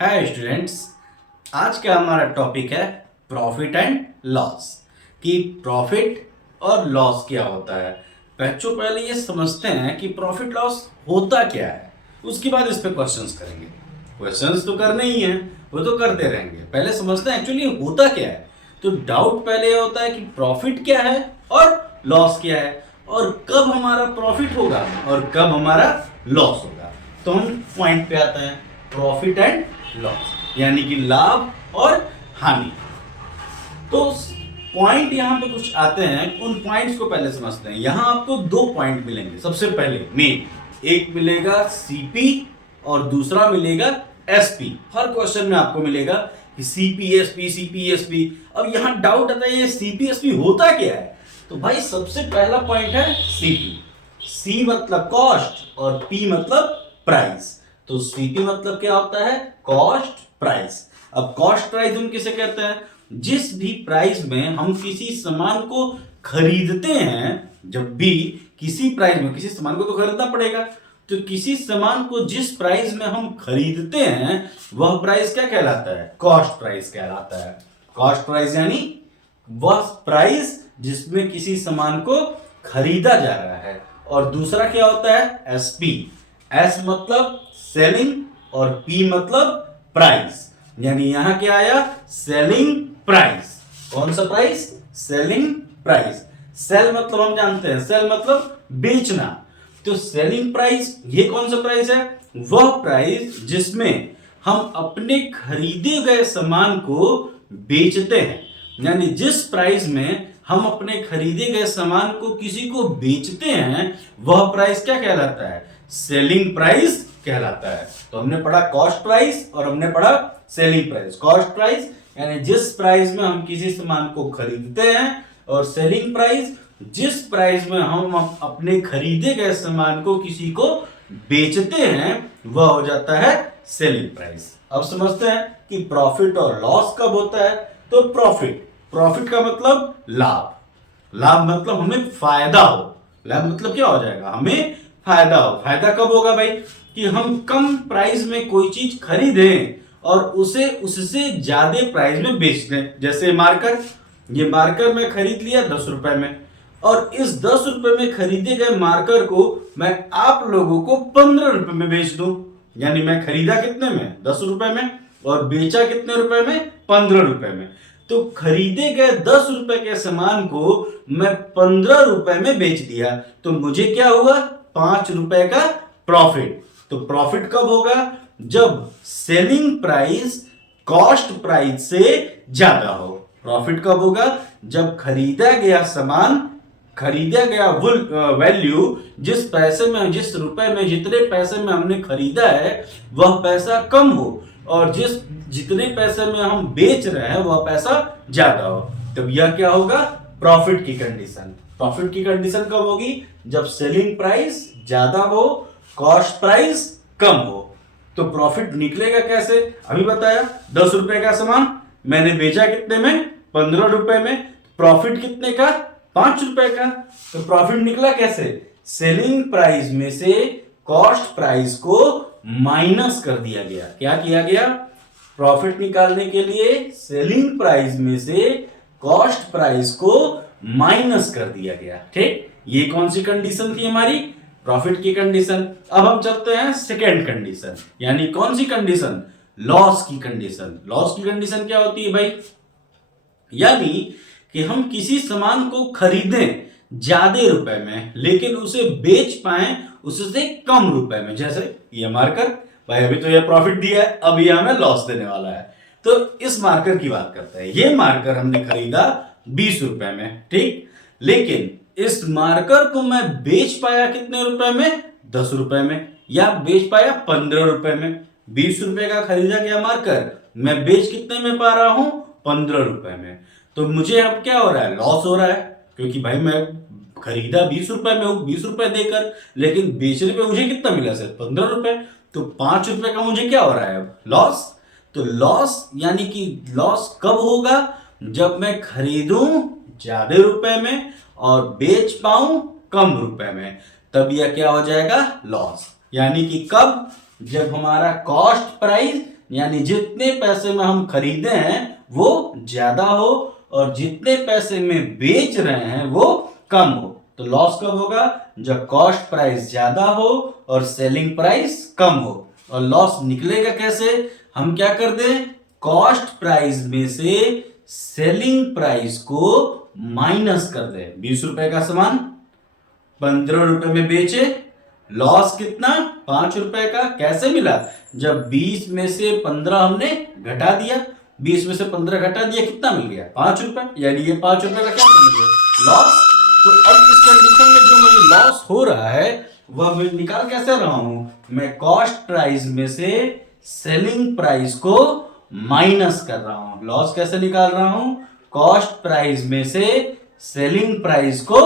Hi students, आज का हमारा टॉपिक है प्रॉफिट एंड लॉस। कि प्रॉफिट और लॉस क्या होता है। बच्चों पहले ये समझते हैं कि प्रॉफिट लॉस होता क्या है, उसके बाद इस पे क्वेश्चंस करेंगे। क्वेश्चंस तो करने ही हैं, वो तो करते रहेंगे। पहले समझते हैं एक्चुअली होता क्या है। तो डाउट पहले ये होता है कि प्रॉफिट क्या है और लॉस क्या है, और कब हमारा प्रॉफिट होगा और कब हमारा लॉस होगा। तो हम पॉइंट पे आते हैं, प्रॉफिट एंड लॉस यानी कि लाभ और हानि। तो पॉइंट यहां पे कुछ आते हैं, उन पॉइंट्स को पहले समझते हैं। यहां आपको दो पॉइंट मिलेंगे। सबसे पहले मेन एक मिलेगा सीपी और दूसरा मिलेगा एसपी। हर क्वेश्चन में आपको मिलेगा कि सीपीएसपी सीपीएसपी। अब यहां डाउट आता है ये सीपीएसपी होता क्या है। तो भाई सबसे पहला पॉइंट है सीपी। सी मतलब कॉस्ट और पी मतलब प्राइस। तो सीपी मतलब क्या होता है, कॉस्ट प्राइस। अब कॉस्ट प्राइस हम किसे कहते हैं, जिस भी प्राइस में हम किसी सामान को खरीदते हैं। जब भी किसी प्राइस में किसी सामान को तो खरीदना पड़ेगा, तो किसी सामान को जिस प्राइस में हम खरीदते हैं वह प्राइस क्या कहलाता है, कॉस्ट प्राइस कहलाता है। कॉस्ट प्राइस यानी वह प्राइस जिसमें किसी सामान को खरीदा जा रहा है। और दूसरा क्या होता है, एसपी। एस मतलब सेलिंग और पी मतलब प्राइस। यानी यहां क्या आया, सेलिंग प्राइस। कौन सा प्राइस, सेलिंग प्राइस। सेल मतलब हम जानते हैं, सेल मतलब बेचना। तो सेलिंग प्राइस ये कौन सा प्राइस है, वह प्राइस जिसमें हम अपने खरीदे गए सामान को बेचते हैं। यानी जिस प्राइस में हम अपने खरीदे गए सामान को किसी को बेचते हैं वह प्राइस क्या कहलाता है, सेलिंग प्राइस कहलाता है। तो हमने पढ़ा कॉस्ट प्राइस और हमने पढ़ा सेलिंग प्राइस। कॉस्ट प्राइस यानी जिस प्राइस में हम किसी सामान को खरीदते हैं, और सेलिंग प्राइस जिस प्राइस में हम अपने खरीदे गए सामान को किसी को बेचते हैं वह हो जाता है सेलिंग प्राइस। अब समझते हैं कि प्रॉफिट और लॉस कब होता है। तो प्रॉफिट, प्रॉफिट का मतलब लाभ। लाभ मतलब हमें फायदा हो। लाभ मतलब क्या हो जाएगा, हमें फायदा हो। फायदा कब होगा भाई, कि हम कम प्राइस में कोई चीज खरीदें और उसे उससे ज्यादा प्राइस में बेच दें। जैसे मार्कर, ये मार्कर मैं खरीद लिया 10 रुपए में, और इस 10 रुपए में खरीदे गए मार्कर को मैं आप लोगों को 15 रुपए में बेच दूं। यानी मैं खरीदा कितने में, 10 रुपए में, और बेचा कितने रुपए में, 15 रुपए में। तो खरीदे गए 10 रुपए के सामान को मैं 15 रुपए में बेच दिया, तो मुझे क्या हुआ, 5 रुपए का प्रॉफिट। तो प्रॉफिट कब होगा, जब सेलिंग प्राइस कॉस्ट प्राइस से ज्यादा हो। प्रॉफिट कब होगा, जब खरीदा गया सामान, खरीदा गया वैल्यू, जिस पैसे में, जिस रुपए में, जितने पैसे में हमने खरीदा है वह पैसा कम हो, और जितने पैसे में हम बेच रहे हैं वह पैसा ज्यादा हो। तब यह क्या होगा, प्रॉफिट की कंडीशन। प्रॉफिट की कंडीशन कब होगी, जब सेलिंग प्राइस ज्यादा हो, कॉस्ट प्राइस कम हो। तो प्रॉफिट निकलेगा कैसे, अभी बताया 10 रुपए का सामान मैंने बेचा कितने में, 15 रुपए में। प्रॉफिट कितने का, 5 रुपए का। तो प्रॉफिट निकला कैसे, सेलिंग प्राइस में से कॉस्ट प्राइस को माइनस कर दिया गया। क्या किया गया, प्रॉफिट निकालने के लिए सेलिंग प्राइस में से कॉस्ट प्राइस को माइनस कर दिया गया। ठीक, ये कौन सी कंडीशन थी हमारी, प्रॉफिट की कंडीशन। अब हम चलते हैं सेकेंड कंडीशन, यानी कौन सी कंडीशन, लॉस की कंडीशन। लॉस की कंडीशन क्या होती है भाई, यानी कि हम किसी सामान को खरीदें ज्यादा रुपए में लेकिन उसे बेच पाए उससे कम रुपए में। जैसे ये मार्कर भाई, अभी तो ये प्रॉफिट दिया है, अब ये हमें लॉस देने वाला है। तो इस मार्कर की बात करते हैं। ये मार्कर हमने खरीदा 20 रुपए में, ठीक, लेकिन इस मार्कर को मैं बेच पाया कितने रुपए में, 10 रुपए में, या बेच पाया 15 रुपए में। 20 रुपए का खरीदा गया मार्कर मैं बेच कितने में पा रहा हूं, 15 रुपए में। तो मुझे अब क्या हो रहा है, लॉस हो रहा है, क्योंकि भाई मैं खरीदा 20 रुपए में हूं, 20 रुपए देकर, लेकिन बेचने पे मुझे कितना मिला, सिर्फ 15 रुपए। तो 5 रुपए का मुझे क्या हो रहा है, लॉस। तो लॉस यानी कि लॉस कब होगा, जब मैं खरीदूं ज्यादा रुपए में और बेच पाऊं कम रुपए में, तब यह क्या हो जाएगा, लॉस। यानी कि कब, जब हमारा कॉस्ट प्राइस यानी जितने पैसे में हम खरीदे हैं वो ज्यादा हो और जितने पैसे में बेच रहे हैं वो कम हो। तो लॉस कब होगा? जब कॉस्ट प्राइस ज्यादा हो और सेलिंग प्राइस कम हो। और लॉस निकलेगा कैसे? हम क्या कर दें, कॉस्ट प्राइस में से सेलिंग प्राइस को माइनस कर दें। 20 रुपए का सामान 15 रुपए में बेचे, लॉस कितना? 5 रुपए का। कैसे मिला? जब 20 में से 15 हमने घटा दिया, 20 में से 15 घटा दिया, कितना मिल गया? 5 रुपए। यानी ये 5 रुपए का क्या मिल गया? लॉस। तो अब इस कंडीशन में जो मुझे लॉस हो रहा है वह मैं निकाल कैसे रहा हूं? मैं कॉस्ट प्राइस में से सेलिंग प्राइस को माइनस कर रहा हूं। लॉस कैसे निकाल रहा हूं? कॉस्ट प्राइस में से सेलिंग प्राइस को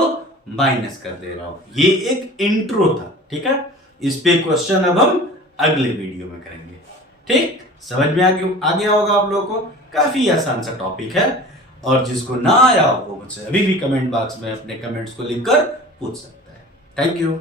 माइनस कर दे रहा हूं। ये एक इंट्रो था, ठीक है। इस पे क्वेश्चन अब हम अगले वीडियो में करेंगे। ठीक, समझ में आ गया होगा आप लोगों को। काफी आसान सा टॉपिक है और जिसको ना आया हो वो मुझसे अभी भी कमेंट बॉक्स में अपने कमेंट्स को लिखकर पूछ सकता है। Thank you.